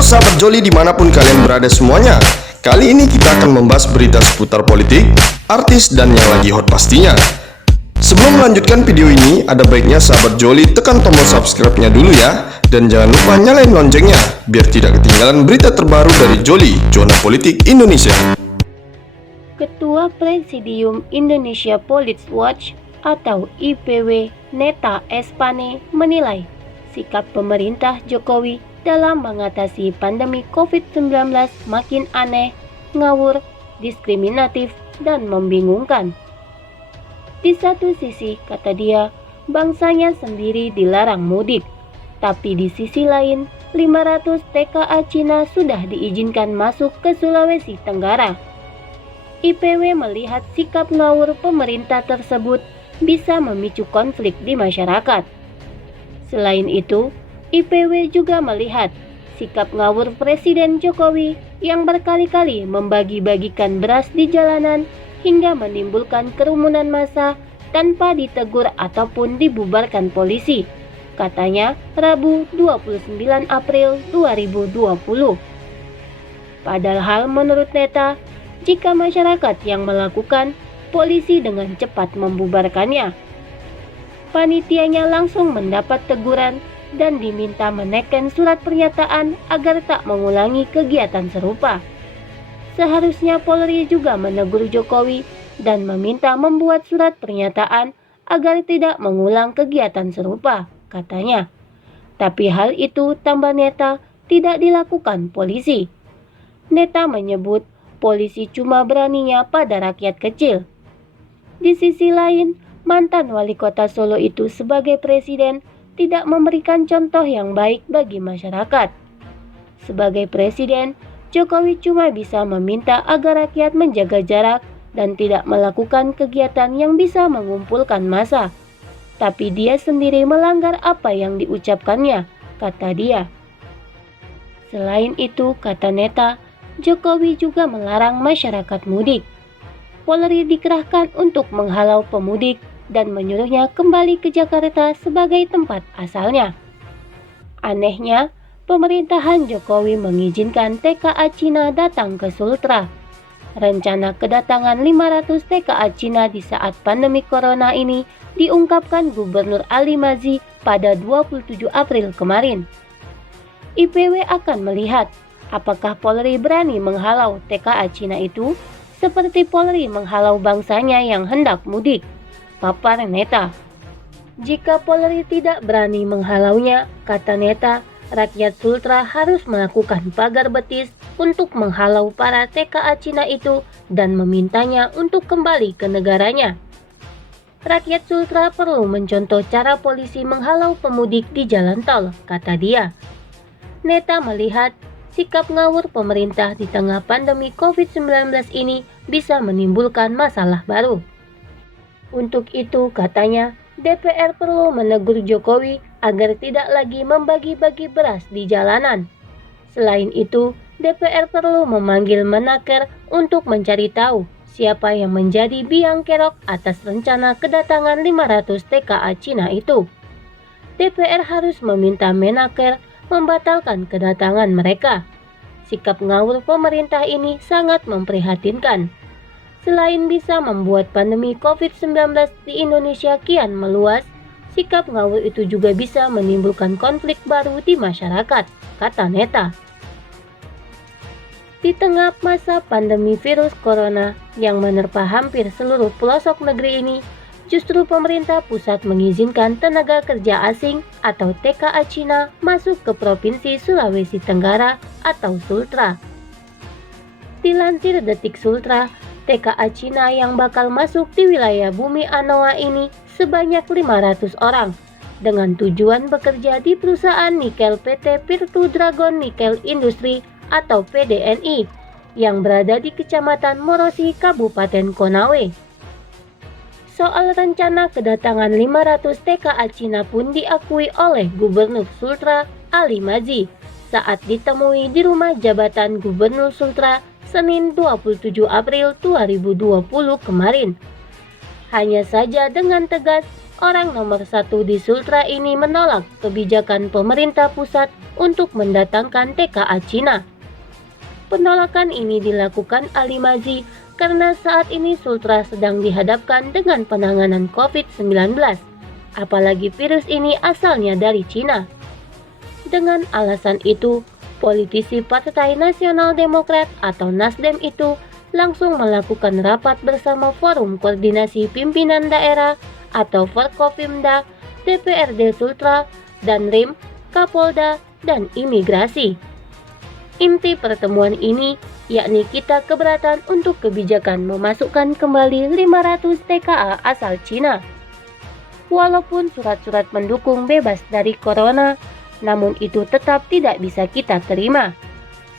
Halo sahabat Joli dimanapun kalian berada semuanya. Kali ini kita akan membahas berita seputar politik, artis, dan yang lagi hot pastinya. Sebelum melanjutkan video ini, ada baiknya sahabat Joli tekan tombol subscribe-nya dulu ya. Dan jangan lupa nyalain loncengnya, biar tidak ketinggalan berita terbaru dari Joli, Zona Politik Indonesia. Ketua Presidium Indonesia Police Watch atau IPW Neta Espane menilai sikap pemerintah Jokowi dalam mengatasi pandemi COVID-19 makin aneh, ngawur, diskriminatif, dan membingungkan. Di satu sisi, kata dia, bangsanya sendiri dilarang mudik, tapi di sisi lain, 500 TKA Cina sudah diizinkan masuk ke Sulawesi Tenggara. IPW melihat sikap ngawur pemerintah tersebut bisa memicu konflik di masyarakat. Selain itu, IPW juga melihat sikap ngawur Presiden Jokowi yang berkali-kali membagi-bagikan beras di jalanan hingga menimbulkan kerumunan massa tanpa ditegur ataupun dibubarkan polisi, katanya Rabu 29 April 2020. Padahal menurut Neta, jika masyarakat yang melakukan, polisi dengan cepat membubarkannya. Panitianya langsung mendapat teguran dan diminta menekan surat pernyataan agar tak mengulangi kegiatan serupa. Seharusnya Polri juga menegur Jokowi dan meminta membuat surat pernyataan agar tidak mengulang kegiatan serupa, katanya. Tapi hal itu, tambah Neta, tidak dilakukan polisi. Neta menyebut polisi cuma beraninya pada rakyat kecil. Di sisi lain, mantan wali kota Solo itu sebagai presiden tidak memberikan contoh yang baik bagi masyarakat. Sebagai presiden, Jokowi cuma bisa meminta agar rakyat menjaga jarak dan tidak melakukan kegiatan yang bisa mengumpulkan massa. Tapi dia sendiri melanggar apa yang diucapkannya, kata dia. Selain itu, kata Neta, Jokowi juga melarang masyarakat mudik. Polri dikerahkan untuk menghalau pemudik dan menyuruhnya kembali ke Jakarta sebagai tempat asalnya. Anehnya, pemerintahan Jokowi mengizinkan TKA Cina datang ke Sultra. Rencana kedatangan 500 TKA Cina di saat pandemi corona ini diungkapkan Gubernur Ali Mazzi pada 27 April kemarin. IPW akan melihat apakah Polri berani menghalau TKA Cina itu seperti Polri menghalau bangsanya yang hendak mudik, papar Neta. Jika Polri tidak berani menghalaunya, kata Neta, rakyat Sultra harus melakukan pagar betis untuk menghalau para TKA Cina itu dan memintanya untuk kembali ke negaranya. Rakyat Sultra perlu mencontoh cara polisi menghalau pemudik di jalan tol, kata dia. Neta melihat sikap ngawur pemerintah di tengah pandemi COVID-19 ini bisa menimbulkan masalah baru. Untuk itu, katanya, DPR perlu menegur Jokowi agar tidak lagi membagi-bagi beras di jalanan. Selain itu, DPR perlu memanggil Menaker untuk mencari tahu siapa yang menjadi biang kerok atas rencana kedatangan 500 TKA Cina itu. DPR harus meminta Menaker membatalkan kedatangan mereka. Sikap ngawur pemerintah ini sangat memprihatinkan. Selain bisa membuat pandemi COVID-19 di Indonesia kian meluas, sikap ngawur itu juga bisa menimbulkan konflik baru di masyarakat, kata Neta. Di tengah masa pandemi virus corona yang menerpa hampir seluruh pelosok negeri ini, justru pemerintah pusat mengizinkan tenaga kerja asing atau TKA Cina masuk ke Provinsi Sulawesi Tenggara atau Sultra. Dilansir Detik Sultra, TKA Cina yang bakal masuk di wilayah Bumi Anoa ini sebanyak 500 orang dengan tujuan bekerja di perusahaan nikel PT Virtu Dragon Nickel Industry atau PDNI yang berada di Kecamatan Morosi, Kabupaten Konawe. Soal rencana kedatangan 500 TKA Cina pun diakui oleh Gubernur Sultra Ali Mazzi saat ditemui di rumah jabatan Gubernur Sultra Senin 27 April 2020 kemarin. Hanya saja dengan tegas, orang nomor satu di Sultra ini menolak kebijakan pemerintah pusat untuk mendatangkan TKA Cina. Penolakan ini dilakukan Ali Mazi karena saat ini Sultra sedang dihadapkan dengan penanganan COVID-19, apalagi virus ini asalnya dari Cina. Dengan alasan itu, politisi Partai Nasional Demokrat atau Nasdem itu langsung melakukan rapat bersama Forum Koordinasi Pimpinan Daerah atau Forkopimda, DPRD Sultra, dan RIM, Kapolda, dan Imigrasi. Inti pertemuan ini yakni kita keberatan untuk kebijakan memasukkan kembali 500 TKA asal Cina. Walaupun surat-surat mendukung bebas dari corona, namun itu tetap tidak bisa kita terima.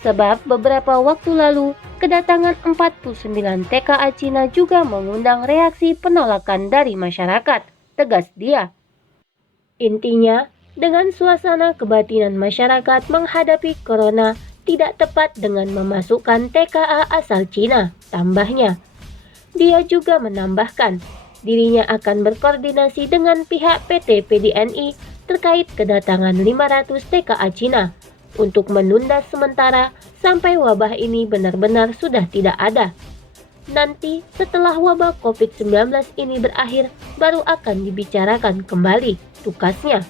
Sebab beberapa waktu lalu, kedatangan 49 TKA Cina juga mengundang reaksi penolakan dari masyarakat, tegas dia. Intinya, dengan suasana kebatinan masyarakat menghadapi corona, tidak tepat dengan memasukkan TKA asal Cina, tambahnya. Dia juga menambahkan, dirinya akan berkoordinasi dengan pihak PT PDNI terkait kedatangan 500 TKA Cina untuk menunda sementara sampai wabah ini benar-benar sudah tidak ada. Nanti setelah wabah COVID-19 ini berakhir, baru akan dibicarakan kembali, tukasnya.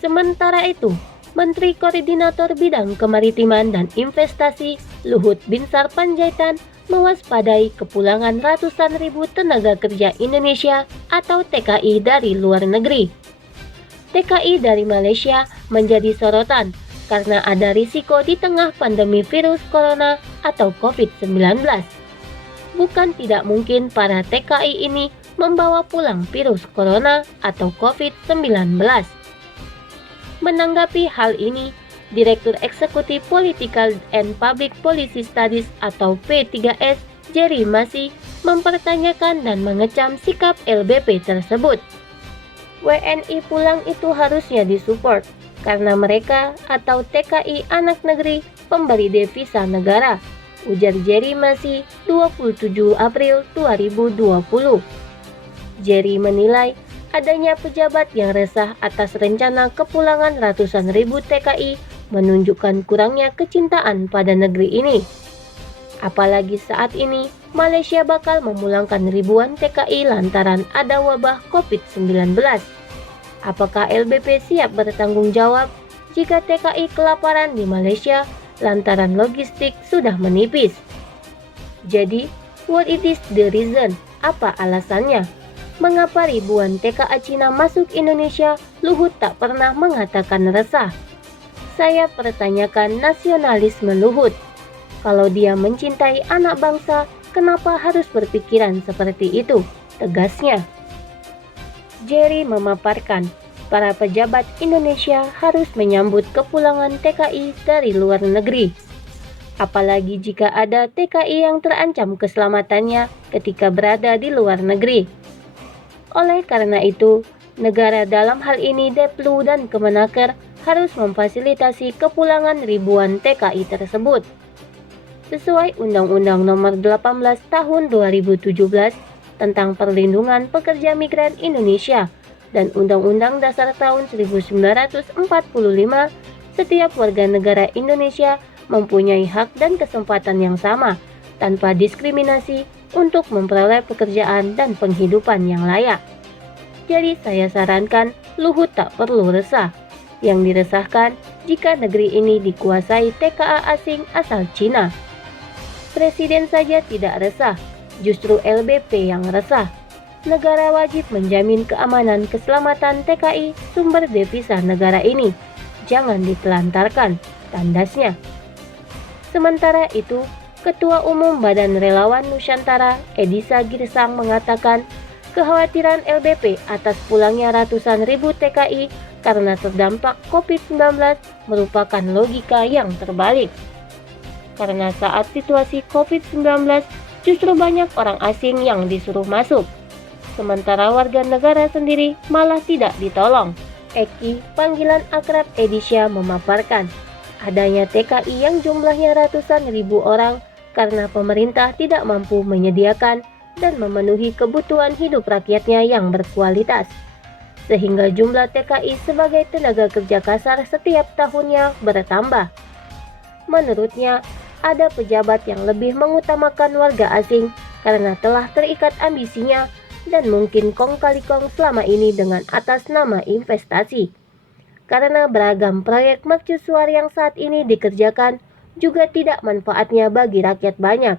Sementara itu, Menteri Koordinator Bidang Kemaritiman dan Investasi Luhut Binsar Panjaitan mewaspadai kepulangan ratusan ribu tenaga kerja Indonesia atau TKI dari luar negeri. TKI dari Malaysia menjadi sorotan karena ada risiko di tengah pandemi virus corona atau COVID-19. Bukan tidak mungkin para TKI ini membawa pulang virus corona atau COVID-19. Menanggapi hal ini, Direktur Eksekutif Political and Public Policy Studies atau P3S, Jerry Masih, mempertanyakan dan mengecam sikap LBP tersebut. WNI pulang itu harusnya disupport, karena mereka atau TKI anak negeri pemberi devisa negara, ujar Jerry Masih 27 April 2020. Jerry menilai adanya pejabat yang resah atas rencana kepulangan ratusan ribu TKI menunjukkan kurangnya kecintaan pada negeri ini. Apalagi saat ini, Malaysia bakal memulangkan ribuan TKI lantaran ada wabah COVID-19. Apakah LBP siap bertanggung jawab jika TKI kelaparan di Malaysia lantaran logistik sudah menipis? Jadi, what is the reason? Apa alasannya? Mengapa ribuan TKA Cina masuk Indonesia, Luhut tak pernah mengatakan resah? Saya pertanyakan nasionalisme Luhut. Kalau dia mencintai anak bangsa, kenapa harus berpikiran seperti itu? Tegasnya. Jerry memaparkan, para pejabat Indonesia harus menyambut kepulangan TKI dari luar negeri. Apalagi jika ada TKI yang terancam keselamatannya ketika berada di luar negeri. Oleh karena itu, negara dalam hal ini Deplu dan Kemenaker harus memfasilitasi kepulangan ribuan TKI tersebut. Sesuai Undang-Undang Nomor 18 Tahun 2017 tentang Perlindungan Pekerja Migran Indonesia dan Undang-Undang Dasar tahun 1945, setiap warga negara Indonesia mempunyai hak dan kesempatan yang sama tanpa diskriminasi untuk memperoleh pekerjaan dan penghidupan yang layak. Jadi saya sarankan Luhut tak perlu resah. Yang diresahkan jika negeri ini dikuasai TKA asing asal Cina. Presiden saja tidak resah, justru LBP yang resah. Negara wajib menjamin keamanan keselamatan TKI sumber devisa negara ini. Jangan ditelantarkan, tandasnya. Sementara itu, Ketua Umum Badan Relawan Nusantara, Edisa Girsang mengatakan, kekhawatiran LBP atas pulangnya ratusan ribu TKI karena terdampak COVID-19 merupakan logika yang terbalik. Karena saat situasi COVID-19, justru banyak orang asing yang disuruh masuk. Sementara warga negara sendiri malah tidak ditolong. Eki, panggilan akrab Edisha, memaparkan, adanya TKI yang jumlahnya ratusan ribu orang karena pemerintah tidak mampu menyediakan dan memenuhi kebutuhan hidup rakyatnya yang berkualitas. Sehingga jumlah TKI sebagai tenaga kerja kasar setiap tahunnya bertambah. Menurutnya, ada pejabat yang lebih mengutamakan warga asing karena telah terikat ambisinya dan mungkin kong kali kong selama ini dengan atas nama investasi. Karena beragam proyek mercusuar yang saat ini dikerjakan juga tidak manfaatnya bagi rakyat banyak.